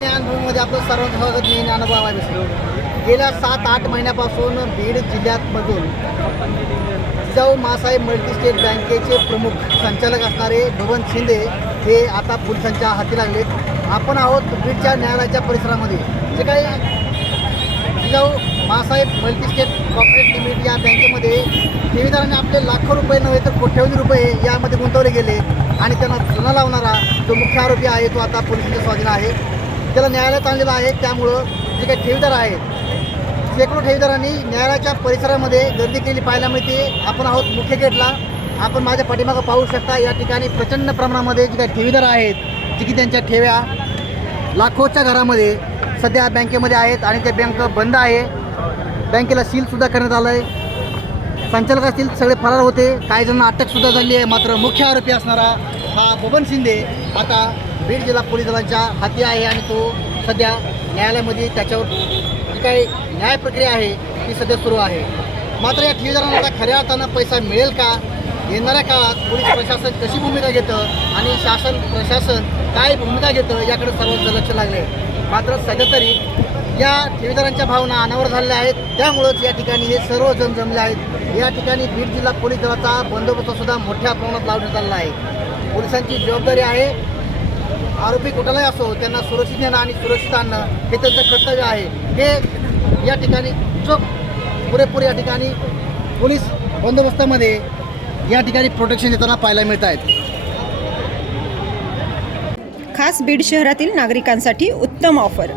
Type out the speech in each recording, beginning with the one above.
ज्ञानभूमीमध्ये आपलं सर्वांत स्वागत. मी ज्ञानोबा मिश्र गेल्या सात आठ महिन्यापासून बीड जिल्ह्यातमधून जिजाऊ मासाहेब मल्टीस्टेट बँकेचे प्रमुख संचालक असणारे भवन शिंदे हे आता पोलिसांच्या हाती लागलेत आपण आहोत बीडच्या न्यायालयाच्या परिसरामध्ये. जे काही Jijau Masaheb multistate corporate limited या बँकेमध्ये ठेवीदारांनी आपले लाखो रुपये नव्हे तर कोट्यवधी रुपये यामध्ये गुंतवले गेले आणि त्यांना चुना लावणारा जो मुख्य आरोपी आहे तो आता पोलिसांच्या स्वाधीन आहे. त्याला न्यायालयात आणलेलं आहे त्यामुळं जे काही ठेवीदार आहेत शेकडो ठेवीदारांनी न्यायालयाच्या परिसरामध्ये गर्दी केली पाहायला मिळते. आपण आहोत मुख्य गेटला. आपण माझ्या पाठीमागं पाहू शकता या ठिकाणी प्रचंड प्रमाणामध्ये जे काही ठेवीदार आहेत जे की त्यांच्या ठेव्या लाखोच्या घरामध्ये सध्या बँकेमध्ये आहेत आणि ते बँक बंद आहे. बँकेला सीलसुद्धा करण्यात आलं आहे संचालक असतील सगळे फरार होते. काही जणांना अटकसुद्धा झाली आहे. मात्र मुख्य आरोपी असणारा हा बबन शिंदे आता बीड जिल्हा पोलीस दलांच्या हाती आहे आणि तो सध्या न्यायालयामध्ये त्याच्यावर जी काही न्याय प्रक्रिया आहे ती सध्या सुरू आहे. मात्र या ठेवीदारांना खऱ्या अर्थानं पैसा मिळेल का? येणाऱ्या काळात पोलीस प्रशासन कशी भूमिका घेतं आणि शासन प्रशासन काय भूमिका घेतं याकडे सर्वांचं लक्ष लागले मात्र सध्या तरी या ठेवीदारांच्या भावना अनावर झालेल्या आहेत. त्यामुळंच या ठिकाणी हे सर्व जण जमले आहेत. या ठिकाणी बीड जिल्हा पोलीस दलाचा बंदोबस्त सुद्धा मोठ्या प्रमाणात लावण्यात आलेला आहे. पोलिसांची जबाबदारी आहे. आरोपी कुठलाही असो त्यांना सुरक्षित नेणं आणि सुरक्षित आणणं हे त्यांचं कर्तव्य आहे. हे या ठिकाणी चोख पुरेपूर या ठिकाणी पोलीस बंदोबस्तामध्ये या ठिकाणी प्रोटेक्शन देताना पाहायला मिळत आहेत खास बीड शहरातील नागरिकांसाठी उत्तम ऑफर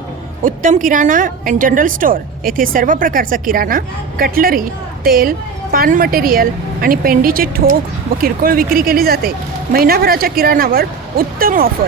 उत्तम किराणा अँड जनरल स्टोअर येथे सर्व प्रकारचा किराणा कटलरी तेल पान मटेरियल आणि पेंडीचे ठोक व किरकोळ विक्री केली जाते. महिनाभराच्या किराणावर उत्तम ऑफर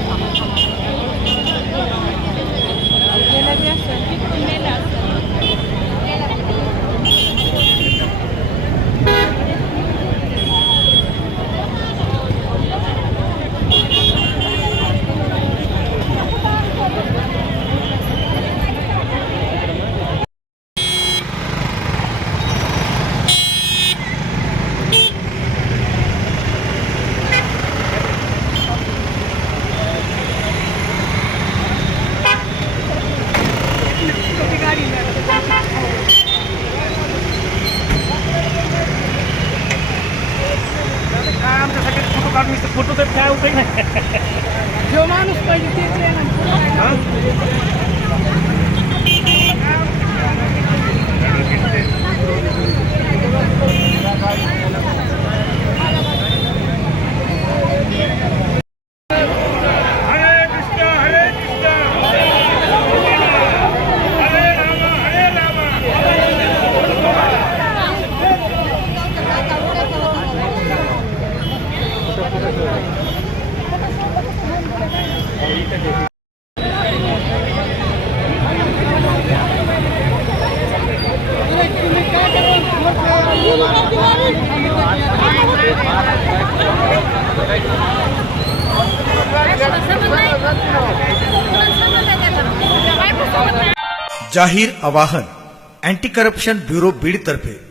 काय फोटो काढून फोटो तर काय उपयोग नाही माणूस पाहिजे जाहीर आवाहन अँटी करप्शन ब्युरो बीडतर्फे